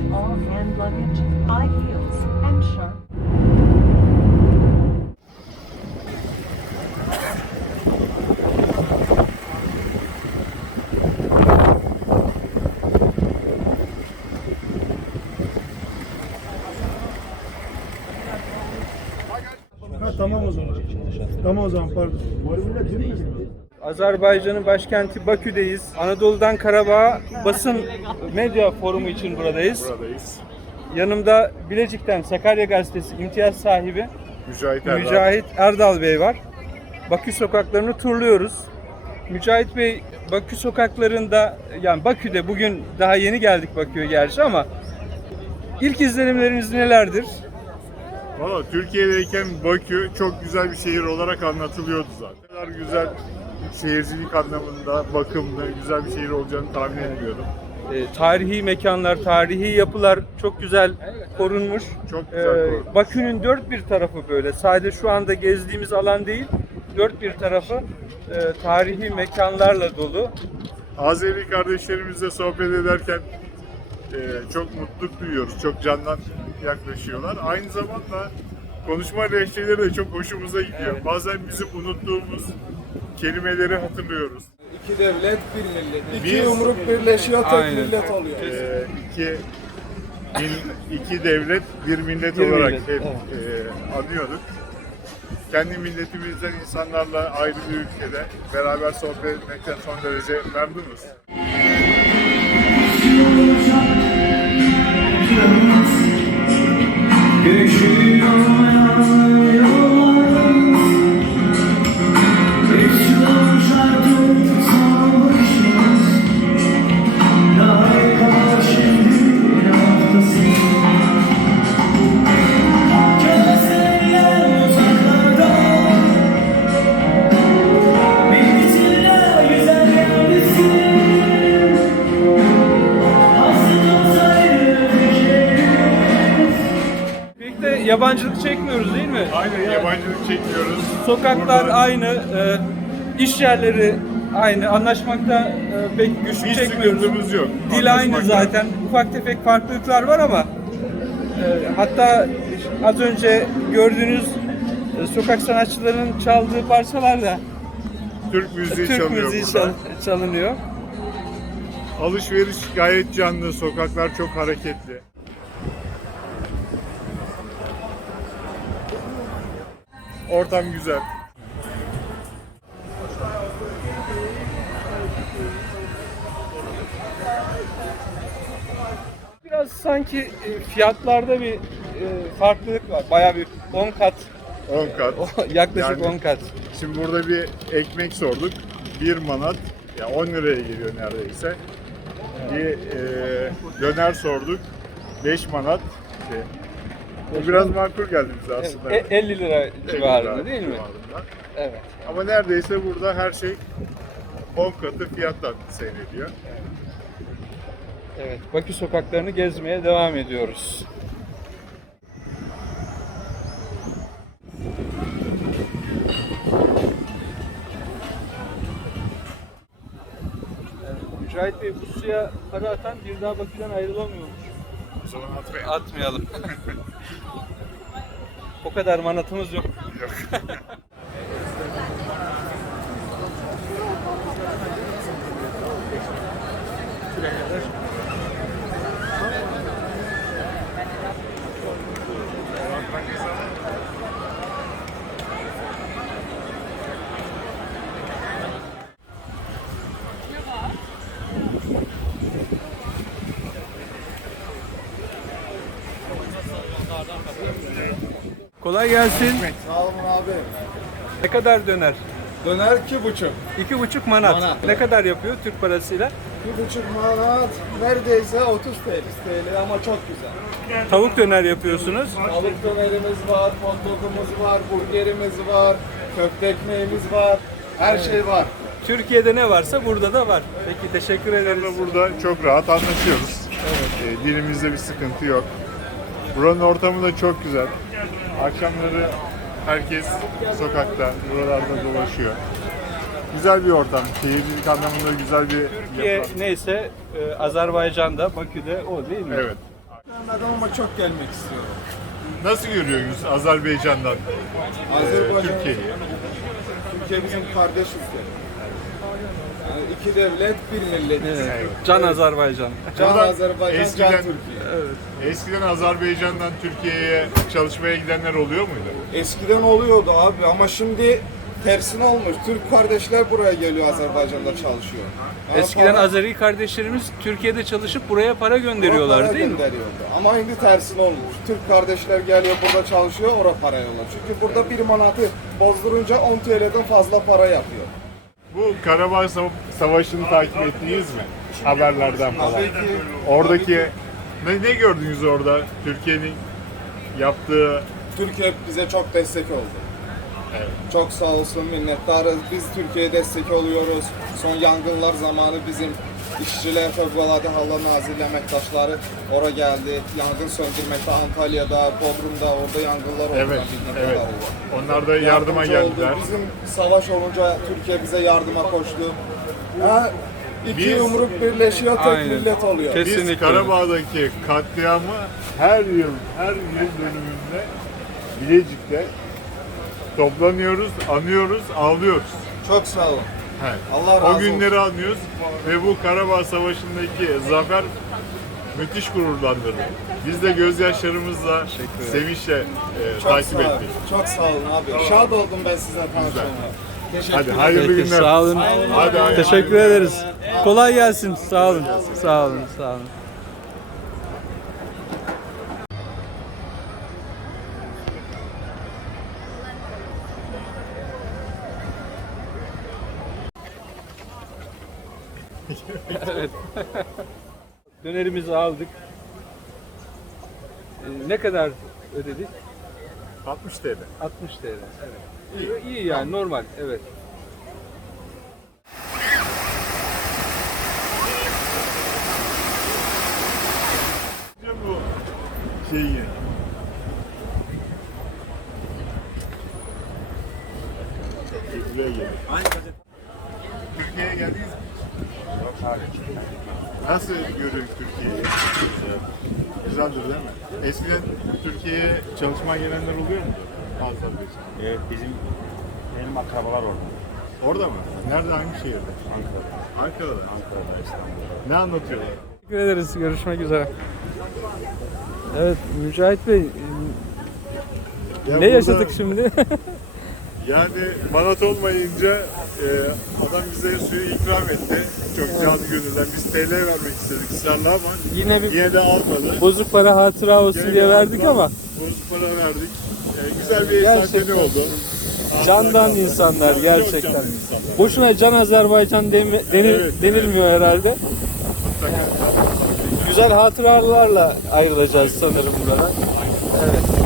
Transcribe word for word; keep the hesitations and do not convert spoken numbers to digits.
all hand luggage, high heels, and sharp. Ha, tamam o zaman. Tamam o zaman pardon. Azerbaycan'ın başkenti Bakü'deyiz. Anadolu'dan Karabağ'a basın medya forumu için buradayız. Buradayız. Yanımda Bilecik'ten Sakarya Gazetesi imtiyaz sahibi Mücahit Erdal. Mücahit Erdal Bey var. Bakü sokaklarını turluyoruz. Mücahit Bey, Bakü sokaklarında, yani Bakü'de bugün daha yeni geldik Bakü'ye gerçi ama ilk izlenimleriniz nelerdir? Valla Türkiye'deyken Bakü çok güzel bir şehir olarak anlatılıyordu zaten. Ne kadar güzel şehircilik anlamında bakımlı, güzel bir şehir olacağını tahmin etmiyordum. E, tarihi mekanlar, tarihi yapılar çok güzel korunmuş. Çok güzel E, korunmuş. Bakü'nün dört bir tarafı böyle. Sadece şu anda gezdiğimiz alan değil, dört bir tarafı e, tarihi mekanlarla dolu. Azeri kardeşlerimizle sohbet ederken e, çok mutluluk duyuyoruz. Çok candan yaklaşıyorlar. Aynı zamanda konuşma lehçeleri de çok hoşumuza gidiyor. Evet. Bazen bizim unuttuğumuz kelimeleri hatırlıyoruz. İki devlet, bir millet. İki Biz- yumruk birleşiyor, tek Aynen. millet oluyor. E, iki, il- iki devlet, bir millet Bir olarak millet, hep evet. e, anıyorduk. Kendi milletimizden insanlarla ayrı bir ülkede beraber sohbet etmekten son derece memnunuz. Birlikte yabancılık çekmiyoruz değil mi? Aynen, yabancılık çekmiyoruz. Sokaklar Burada aynı, e, iş yerleri aynı. Anlaşmakta e, pek güçlük hiç çekmiyoruz. sıkıntımız yok. Dil aynı Anlaşmakta. zaten. Ufak tefek farklılıklar var ama e, hatta az önce gördüğünüz e, sokak sanatçılarının çaldığı parçalar da Türk müziği Türk çalıyor müziği burada. çal- çalınıyor. Alışveriş gayet canlı, sokaklar çok hareketli. Ortam güzel. Biraz sanki e, fiyatlarda bir e, farklılık var. Bayağı bir on kat, on kat. yaklaşık Yani- on kat. Şimdi burada bir ekmek sorduk. bir manat, ya on liraya geliyor neredeyse. Bir e, döner sorduk. beş manat. Şey. O biraz makul geldi bize aslında. E, elli lira civarında değil mi? Civarında. Evet. Ama neredeyse burada her şey on katı fiyattan seyrediyor. Evet, Bakü sokaklarını gezmeye devam ediyoruz. Evet, Mücahit Bey, bu suya para atan bir daha Bakü'den ayrılamıyormuş. O zaman atmayalım. Atmayalım. O kadar manatımız yok. Yok. Kolay gelsin. Sağ olun abi. Ne kadar döner? Döner iki buçuk. İki buçuk manat. Manat. Ne kadar yapıyor Türk parasıyla? Bir buçuk manat neredeyse otuz T L ama çok güzel. Tavuk döner yapıyorsunuz. Balık dönerimiz var, hot dogumuz var, burgerimiz var, köfte ekmeğimiz var. Her şey var. Türkiye'de ne varsa burada da var. Peki, teşekkür ederiz. Burada çok rahat anlaşıyoruz. E, dilimizde bir sıkıntı yok. Buranın ortamı da çok güzel. Akşamları herkes sokakta, buralarda dolaşıyor. Güzel bir ortam. Şehircilik anlamında güzel bir Türkiye yapı. neyse e, Azerbaycan'da, Bakü'de o değil mi? Evet. Gelmedim ama çok gelmek istiyorum. Nasıl görüyorsunuz Azerbaycan'dan e, Azerbaycan, Türkiye'yi? Türkiye bizim kardeş ülke. Yani iki devlet, bir millet. Evet. Can Azerbaycan. Can Buradan Azerbaycan, eskiden- can Türkiye. Eskiden Azerbaycan'dan Türkiye'ye çalışmaya gidenler oluyor muydu? Eskiden oluyordu abi ama şimdi tersine olmuş. Türk kardeşler buraya geliyor, Azerbaycan'da çalışıyor. Ama Eskiden para- Azeri kardeşlerimiz Türkiye'de çalışıp buraya para para gönderiyorlar değil mi? gönderiyordu. Ama şimdi tersine olmuş. Türk kardeşler geliyor burada çalışıyor, oraya para yolluyor. Çünkü burada bir manatı bozdurunca on T L'den fazla para yapıyor. Bu Karabağ Sava- Savaşı'nı takip ettiniz mi? Haberlerden falan. Tabii ki. Oradaki ne, ne gördünüz orada? Türkiye'nin yaptığı Türkiye bize çok destek oldu. Çok sağ olsun, minnettarız. Biz Türkiye'ye destek oluyoruz. Son yangınlar zamanı bizim işçiler, Fevkalade Hallar Nazirliği emektaşları oraya geldi. Yangın söndürmekte Antalya'da, Bodrum'da orada yangınlar oldu. evet, Minnettar evet. oldu. Onlar da yardıma Yardımcı oldu. geldiler. Bizim savaş olunca Türkiye bize yardıma koştu. Ha, iki Biz- yumruk birleşiyor, tek Aynen. millet oluyor. Kes- Biz Kesinlikle. Karabağ'daki katliamı her yıl, her yıl dönümünde Bilecik'te toplanıyoruz, anıyoruz, ağlıyoruz. Çok sağ olun. Evet. Allah razı O olsun. günleri anıyoruz ve bu Karabağ Savaşı'ndaki zafer müthiş gururlandırdı. Biz de gözyaşlarımızla, sevinçle e, Çok takip sağ olun. ettik. Çok sağ olun abi. Şad oldum ben sizinle tanıştığıma. Teşekkür Hadi ederim. hayırlı Peki, günler. sağ olun. Hadi, hadi. Teşekkür ederiz. Kolay gelsin. Sağ olun. Sağ olun. Sağ olun. Evet. Dönerimizi aldık. Ee, ne kadar ödedik? altmış T L. altmış T L. Evet. İyi, iyi yani normal. Evet. Bu şeyi. Buraya gelin. Türkiye'ye geldiniz mi? Nasıl görüyorsun Türkiye'yi? Güzeldir değil mi? Eskiden Türkiye'ye çalışmaya gelenler oluyor mu? Fazla bir. Evet, bizim benim akrabalar orada. Orada mı? Nerede? Hangi şehirde? Ankara'da. Ankara'da. Ankara'da, İstanbul'da. Ne anlatıyorlar? Teşekkür ederiz. Görüşmek üzere. Evet Mücahit Bey Ya ne burada- yaşadık şimdi? Yani manat olmayınca e, adam bize suyu ikram etti. Çok canı gönülden. Biz T L vermek istedik ısrarla ama Yine bir yine de almadı. bozuk para hatıra olsun Gene diye bir verdik aldılar, ama bozuk para verdik. E, güzel bir Gerçekten. eğlence oldu. candan insanlar Çok gerçekten. canlı insanlar. Boşuna Can Azerbaycan demi- denir, Evet, denilmiyor herhalde. Mutlaka. Güzel hatıralarla ayrılacağız sanırım buradan. Evet.